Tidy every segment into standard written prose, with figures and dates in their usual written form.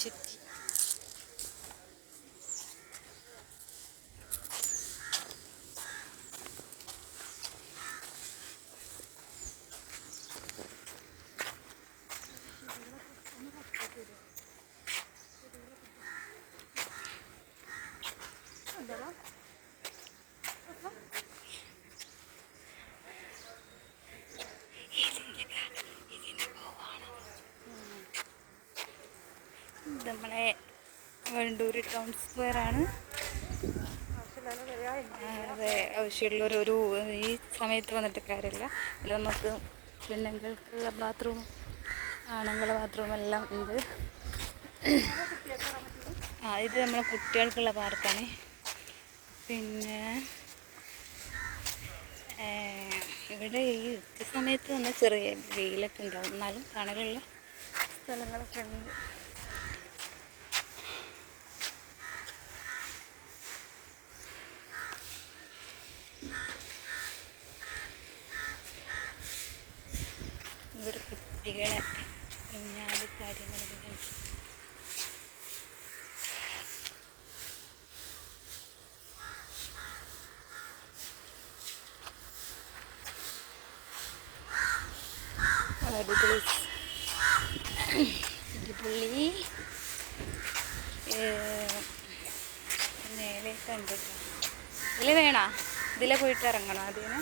ശരി. നമ്മളെ വണ്ടൂർ ടൗൺ സ്ക്വയറാണ്. അതെ, ആവശ്യമുള്ളൊരു ഈ സമയത്ത് വന്നിട്ട് കാര്യമില്ല. ഇതിൽ നമുക്ക് പെണ്ണുങ്ങൾക്കുള്ള ബാത്റൂം, ആണുങ്ങളുടെ ബാത്റൂം എല്ലാം ഉണ്ട്. ഇത് നമ്മളെ കുട്ടികൾക്കുള്ള പാർക്കാണ്. പിന്നെ ഇവിടെ ഈ സമയത്ത് വന്നാൽ ചെറിയ വെയിലൊക്കെ ഉണ്ടാവും, എന്നാലും തണലുള്ള സ്ഥലങ്ങളൊക്കെ ഉണ്ട്. ഇവിടെ കുട്ടികളെ ഊഞ്ഞാല് കാര്യങ്ങളൊക്കെ അടിപൊളി മേലെ കണ്ടിട്ട് ഇതിൽ വേണോ? ഇതിലെ പോയിട്ട് ഇറങ്ങണം അതിന്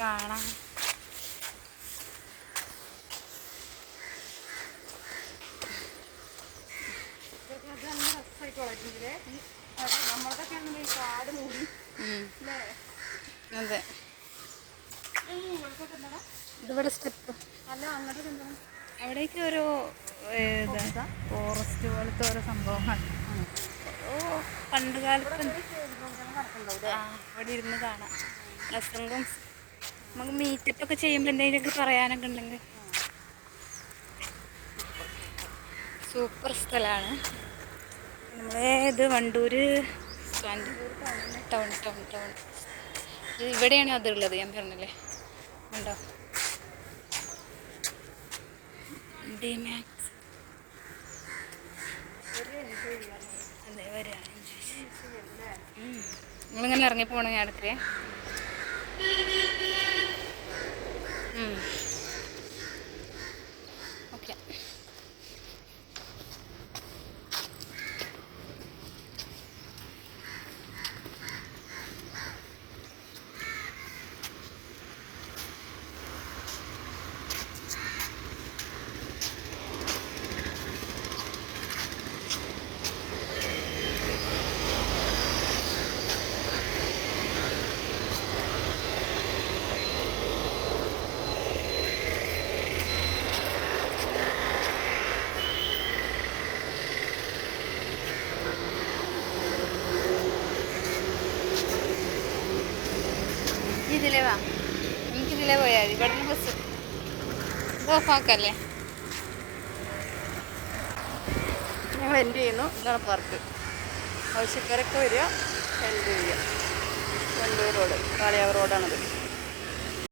കാണാം. അതെ, ഇതിവിടെ സ്റ്റെപ്പ് അല്ല, അവിടേക്ക് ഒരു ഫോറസ്റ്റ് പോലത്തെ ഓരോ സംഭവങ്ങൾ പണ്ട് കാലത്ത് അവിടെ ഇരുന്ന് കാണാം. പ്രസംഗം നമുക്ക് മീറ്റപ്പൊക്കെ ചെയ്യുമ്പോൾ എന്തെങ്കിലുമൊക്കെ പറയാനൊക്കെ ഉണ്ടെങ്കിൽ സൂപ്പർ സ്ഥലമാണ്. ഇത് വണ്ടൂർ ടൗൺ ഇവിടെയാണ് അതുള്ളത്, ഞാൻ പറഞ്ഞില്ലേ. ഉണ്ടോ ഡിമാക്സ്? അതെ, വരികയാണ്. നിങ്ങളിങ്ങനെ ഇറങ്ങിപ്പോണ ഞാൻ അടുത്തേ. ഓക്കെ. ഇതിലേ വാ, നമുക്കിതിലേ പോയാൽ മതി. ഇവിടെ നിന്ന് ബസ് ഓഫാക്കല്ലേ? ഞങ്ങൾ എൻഡ് ചെയ്യുന്നു. ഇതാണ് പാർക്ക്. ആവശ്യക്കാരൊക്കെ വരിക, എൻഡ് ചെയ്യുക. വണ്ടൂർ റോഡ്, കാളിയാവ് റോഡാണത്.